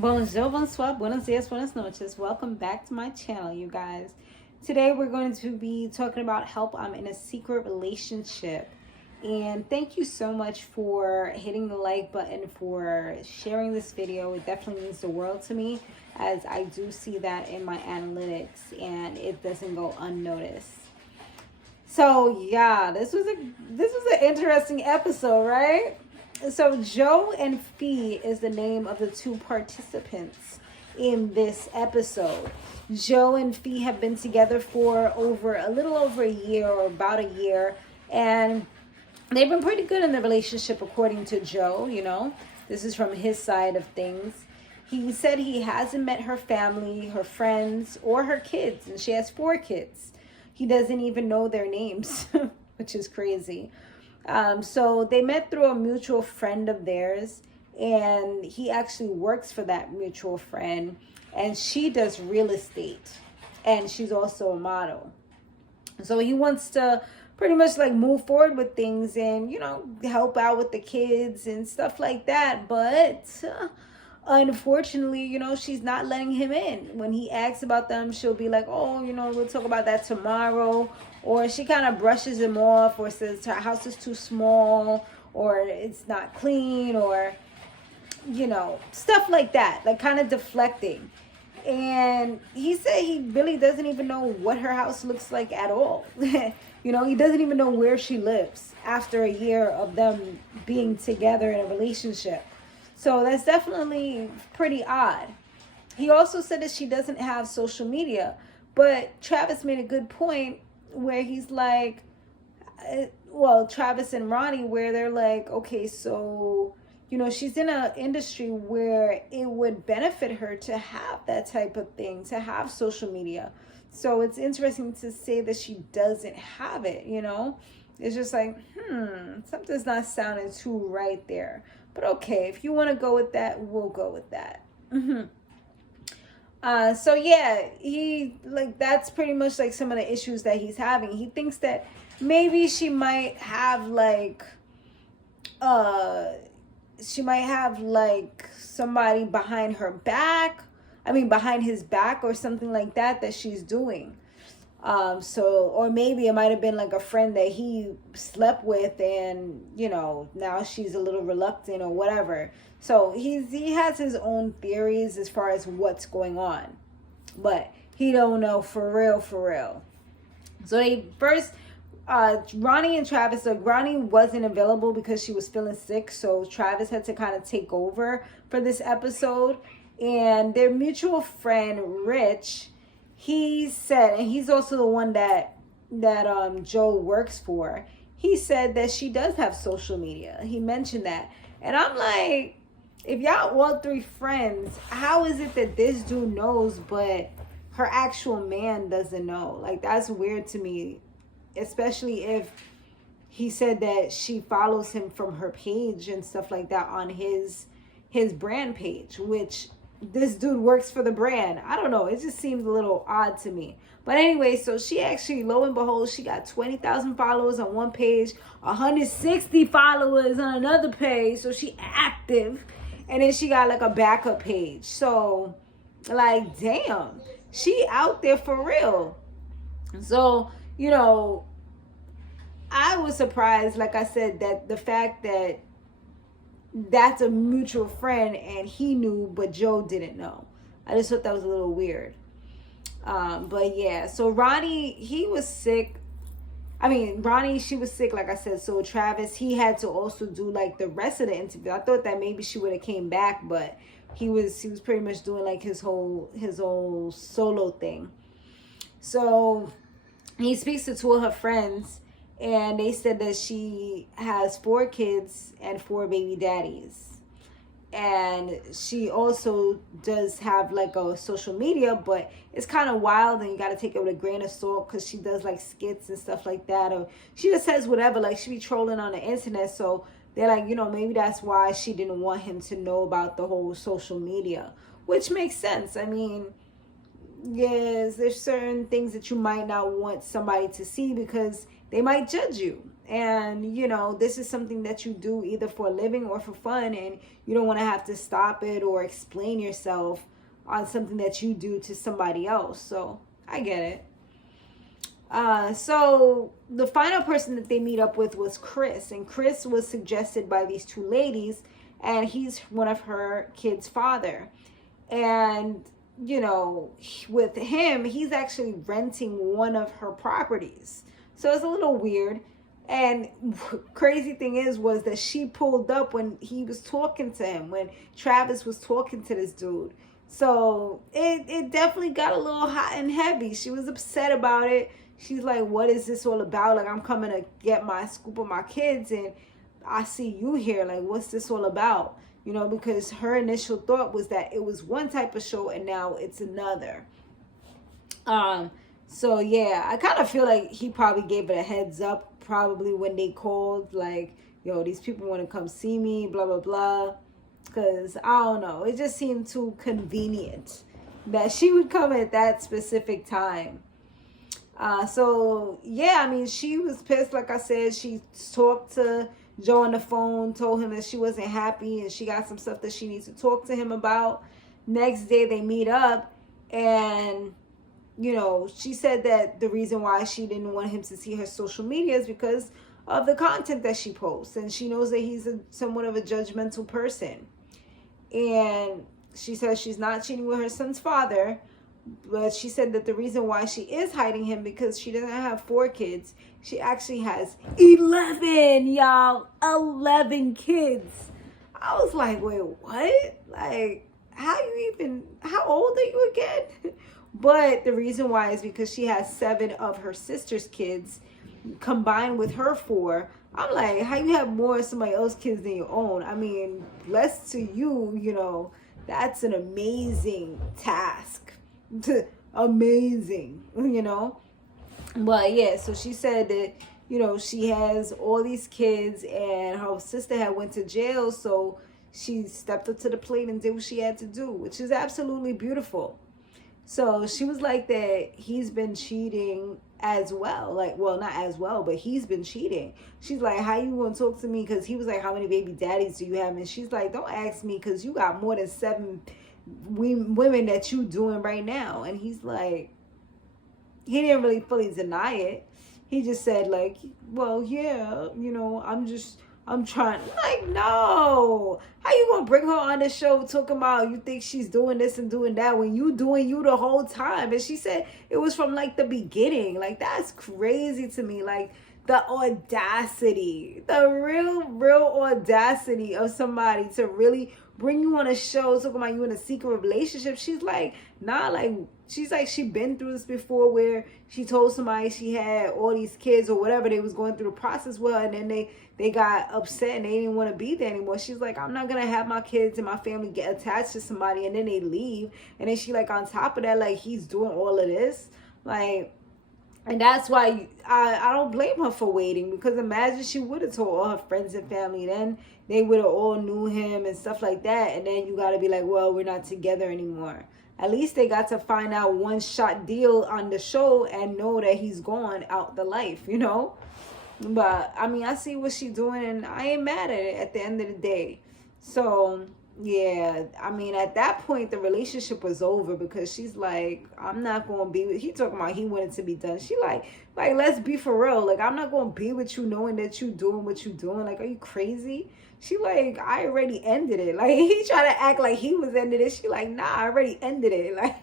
Bonjour, bonsoir, buenos dias, buenas noches. Welcome back to my channel, you guys. Today we're going to be talking about help. I'm in a secret relationship. And thank you so much for hitting the like button, for sharing this video. It definitely means the world to me, as I do see that in my analytics and it doesn't go unnoticed. So yeah, this was an interesting episode, right? So Joe and Fee is the name of the two participants in this episode. Joe and Fee have been together for a little over a year, or about a year, and they've been pretty good in the relationship according to Joe. This is from his side of things. He said he hasn't met her family, her friends, or her kids, and she has 4 kids. He doesn't even know their names, which is crazy. So they met through a mutual friend of theirs, and he actually works for that mutual friend, and she does real estate, and she's also a model. So he wants to pretty much like move forward with things and, help out with the kids and stuff like that. But unfortunately, she's not letting him in. When he asks about them, she'll be like, oh, we'll talk about that tomorrow. Or she kind of brushes him off, or says her house is too small, or it's not clean, or, stuff like that, like kind of deflecting. And he said he really doesn't even know what her house looks like at all. He doesn't even know where she lives after a year of them being together in a relationship. So that's definitely pretty odd. He also said that she doesn't have social media, but Travis made a good point where he's like, Travis and Ronnie, where they're like, okay, so, she's in an industry where it would benefit her to have that type of thing, to have social media. So it's interesting to say that she doesn't have it, It's just like, something's not sounding too right there. But okay, if you want to go with that, we'll go with that. So yeah, that's pretty much like some of the issues that he's having. He thinks that maybe she might have somebody behind her back. Behind his back, or something like that she's doing. Or maybe it might have been like a friend that he slept with, and now she's a little reluctant or whatever. So he has his own theories as far as what's going on, but he don't know for real. So they first, Ronnie and Travis, Ronnie wasn't available because she was feeling sick, so Travis had to kind of take over for this episode. And their mutual friend Rich, he said, and he's also the one that Joe works for, he said that she does have social media. He mentioned that. And I'm like, if y'all all 3 friends, how is it that this dude knows but her actual man doesn't know? Like, that's weird to me, especially if he said that she follows him from her page and stuff like that on his brand page, which this dude works for the brand. I don't know. It just seems a little odd to me. But anyway, so she actually, lo and behold, she got 20,000 followers on one page, 160 followers on another page. So she active. And then she got like a backup page. So like, damn, she out there for real. So, I was surprised, like I said, that the fact that that's a mutual friend and he knew but Joe didn't know. I just thought that was a little weird. But yeah, so Ronnie, he was sick. Ronnie, she was sick, like I said. So Travis, he had to also do like the rest of the interview. I thought that maybe she would have came back, but he was pretty much doing like his whole solo thing. So he speaks to 2 of her friends, and they said that she has 4 kids and 4 baby daddies. And she also does have like a social media, but it's kind of wild, and you got to take it with a grain of salt, because she does like skits and stuff like that, or she just says whatever, like she be trolling on the internet. So they're like, maybe that's why she didn't want him to know about the whole social media, which makes sense. Yes, there's certain things that you might not want somebody to see because they might judge you. And this is something that you do either for a living or for fun, and you don't want to have to stop it or explain yourself on something that you do to somebody else. So I get it. So the final person that they meet up with was Chris, and Chris was suggested by these two ladies, and he's one of her kids' father. And with him, he's actually renting one of her properties, so it's a little weird. And crazy thing was that she pulled up when he was talking to him, when Travis was talking to this dude. So it definitely got a little hot and heavy. She was upset about it. She's like, what is this all about? Like, I'm coming to get my scoop of my kids, and I see you here. Like, what's this all about? Because her initial thought was that it was one type of show and now it's another. So yeah, I kind of feel like he probably gave it a heads up probably when they called, like, yo, these people want to come see me, blah, blah, blah. Because, I don't know, it just seemed too convenient that she would come at that specific time. So, yeah, I mean, she was pissed. Like I said, she talked to Joe on the phone, told him that she wasn't happy and she got some stuff that she needs to talk to him about. Next day, they meet up, and she said that the reason why she didn't want him to see her social media is because of the content that she posts. And she knows that he's somewhat of a judgmental person. And she says she's not cheating with her son's father. But she said that the reason why she is hiding him because she doesn't have 4 kids. She actually has 11, y'all. 11 kids. I was like, wait, what? Like, how old are you again? But the reason why is because she has 7 of her sister's kids combined with her 4. I'm like, how you have more of somebody else's kids than your own? I mean, bless to you, that's an amazing task. Amazing, But yeah, so she said that, she has all these kids and her sister had went to jail. So she stepped up to the plate and did what she had to do, which is absolutely beautiful. So she was like that he's been cheating as well. Like, well, not as well, but he's been cheating. She's like, how you gonna talk to me? Because he was like, how many baby daddies do you have? And she's like, don't ask me because you got more than 7 women that you doing right now. And he's like, he didn't really fully deny it. He just said like, well, yeah, I'm trying. Like, no. How you gonna bring her on the show talking about you think she's doing this and doing that when you doing you the whole time? And she said it was from like the beginning. Like, that's crazy to me. Like, the audacity, the real audacity of somebody to really bring you on a show talking about you in a secret relationship. She's like, nah, like, she's like, she been through this before where she told somebody she had all these kids or whatever, they was going through the process well, and then they got upset and they didn't want to be there anymore. She's like, I'm not gonna have my kids and my family get attached to somebody and then they leave. And then she like, on top of that, like, he's doing all of this, like. And that's why I don't blame her for waiting, because imagine she would have told all her friends and family, then they would have all knew him and stuff like that. And then you got to be like, well, we're not together anymore. At least they got to find out one shot deal on the show and know that he's gone out the life, But I mean, I see what she's doing and I ain't mad at it at the end of the day. So yeah, I mean, at that point, the relationship was over because she's like, I'm not going to be with, he talking about he wanted to be done. She like, let's be for real. Like, I'm not going to be with you knowing that you doing what you doing. Like, are you crazy? She like, I already ended it. Like, he tried to act like he was ended it. She like, nah, I already ended it. Like,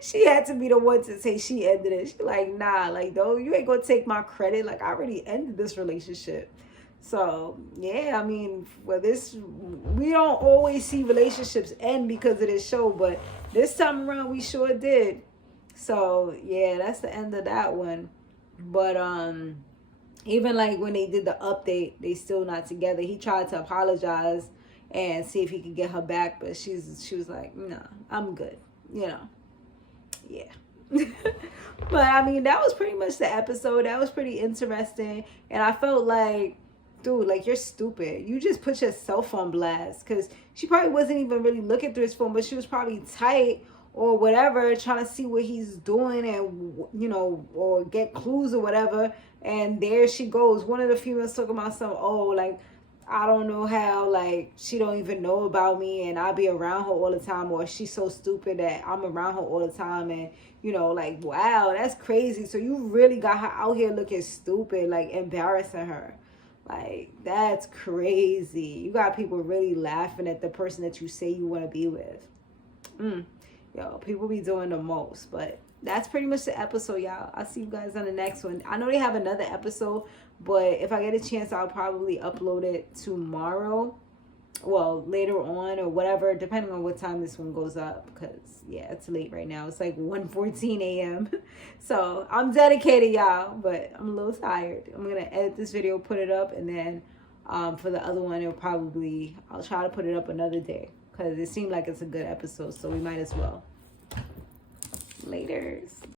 she had to be the one to say she ended it. She like, nah, like, though, you ain't going to take my credit. Like, I already ended this relationship. So, yeah, I mean, well, we don't always see relationships end because of this show, but this time around we sure did. So, yeah, that's the end of that one. But even like when they did the update, they still not together. He tried to apologize and see if he could get her back, but she was like, nah, I'm good, Yeah. But I mean, that was pretty much the episode. That was pretty interesting, and I felt like, dude, like, you're stupid. You just put yourself on blast, because she probably wasn't even really looking through his phone, but she was probably tight or whatever, trying to see what he's doing and, or get clues or whatever. And there she goes. One of the females talking about some, oh, like, I don't know how, like, she don't even know about me and I be around her all the time, or she's so stupid that I'm around her all the time. And, you know, like, wow, that's crazy. So you really got her out here looking stupid, like, embarrassing her. Like, that's crazy. You got people really laughing at the person that you say you want to be with. Yo, people be doing the most. But that's pretty much the episode, y'all. I'll see you guys on the next one. I know they have another episode, but if I get a chance, I'll probably upload it tomorrow. Well, later on or whatever, depending on what time this one goes up. Because, yeah, it's late right now. It's like 1:14 a.m. So, I'm dedicated, y'all. But I'm a little tired. I'm going to edit this video, put it up. And then for the other one, I'll try to put it up another day. Because it seemed like it's a good episode. So, we might as well. Laters.